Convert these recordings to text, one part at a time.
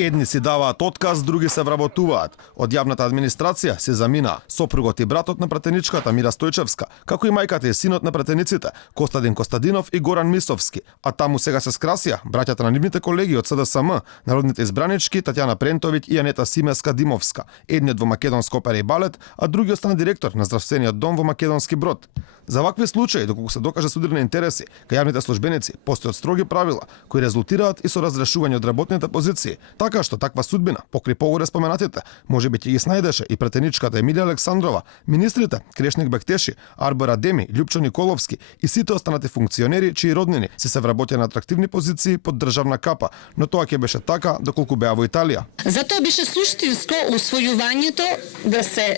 Едни си даваат отказ, други се вработуваат. Од јавната администрација се замина сопругот и братот на пратеничката Мира Стојчевска, како и мајката и синот на пратениците Костадин Костадинов и Горан Мисовски, а таму сега се скрасија браќата на нивните колеги од СДСМ, народните избранички Татјана Прентовиќ и Анета Симеска Димовска, едниот во Македонски опера и балет, а другиот стана директор на здравствениот дом во Македонски Брод. За вакви случаи, доколку се докаже судирни интереси, кај јавните службеници постојат строги правила кои резултираат и со разрешување од работните позиции, така што таква судбина, покри погоре споменатите, може би ќе ги снајдеше и претеничката Емилија Александрова, министрите Крешник Бектеши, Арбор Адеми, Љупчо Николовски и сите останати функционери чии роднини се вработеа на атрактивни позиции под државна капа, но тоа ќе беше така доколку беа во Италија. Затоа беше суштинско усвојувањето да се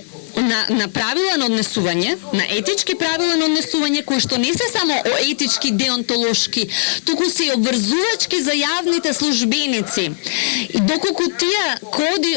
на правила на однесување, на етички правила на однесување, кои што не се само етички, деонтолошки, туку се и обврзувачки за јавните службеници. И доколку тие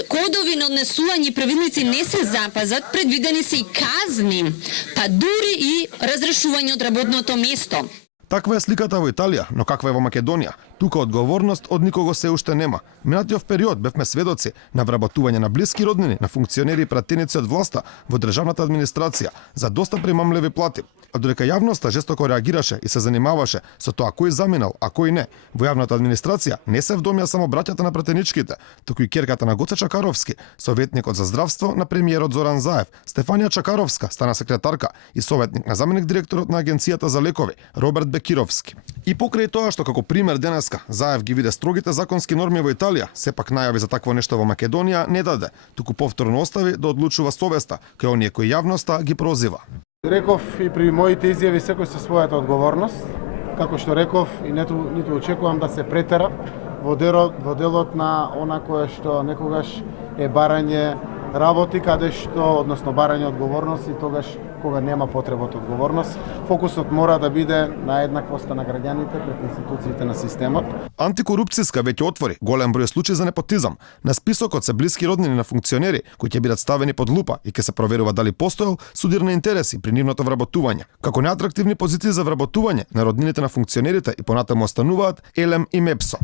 кодови на однесување и правилници не се запазат, предвидени се и казни, па дури и разрешување од работното место. Таква е сликата во Италија, но каква е во Македонија? Тука одговорност од никого се уште нема. Минатиот период бевме сведоци на вработување на блиски роднини, на функционери и пратеници од власта во државната администрација за доста примамливи плати. А додека јавноста жестоко реагираше и се занимаваше со тоа кој заминал, а кој не, во јавната администрација не се вдомија само браќата на пратеничките, туку и ќерката на Гоце Чакаровски, советникот за здравство на премиерот Зоран Заев, Стефанија Чакаровска стана секретарка и советник на заменик директорот на Агенцијата за лекови Роберт Бекировски. И покрај тоа што како пример денеска Заев ги виде строгите законски норми во Италија, сепак најави за такво нешто во Македонија не даде, туку повторно остави да одлучува совеста кај оние кои јавноста ги прозива. Реков и при моите изјави секој со својата одговорност, како што реков и ниту очекувам да се претера во делот на она кое што некогаш е барање работи, каде што, односно барање одговорност и тогаш кога нема потреба од одговорност, фокусот мора да биде на еднаквоста на граѓаните пред институциите на системот. Антикорупцијска веќе отвори голем број случаи за непотизам. На списокот се блиски роднини на функционери кои ќе бидат ставени под лупа и ќе се проверува дали постоел судирни интереси при нивното вработување. Како неатрактивни позиции за вработување на роднините на функционерите и понатаму остануваат Елем и Мепсо.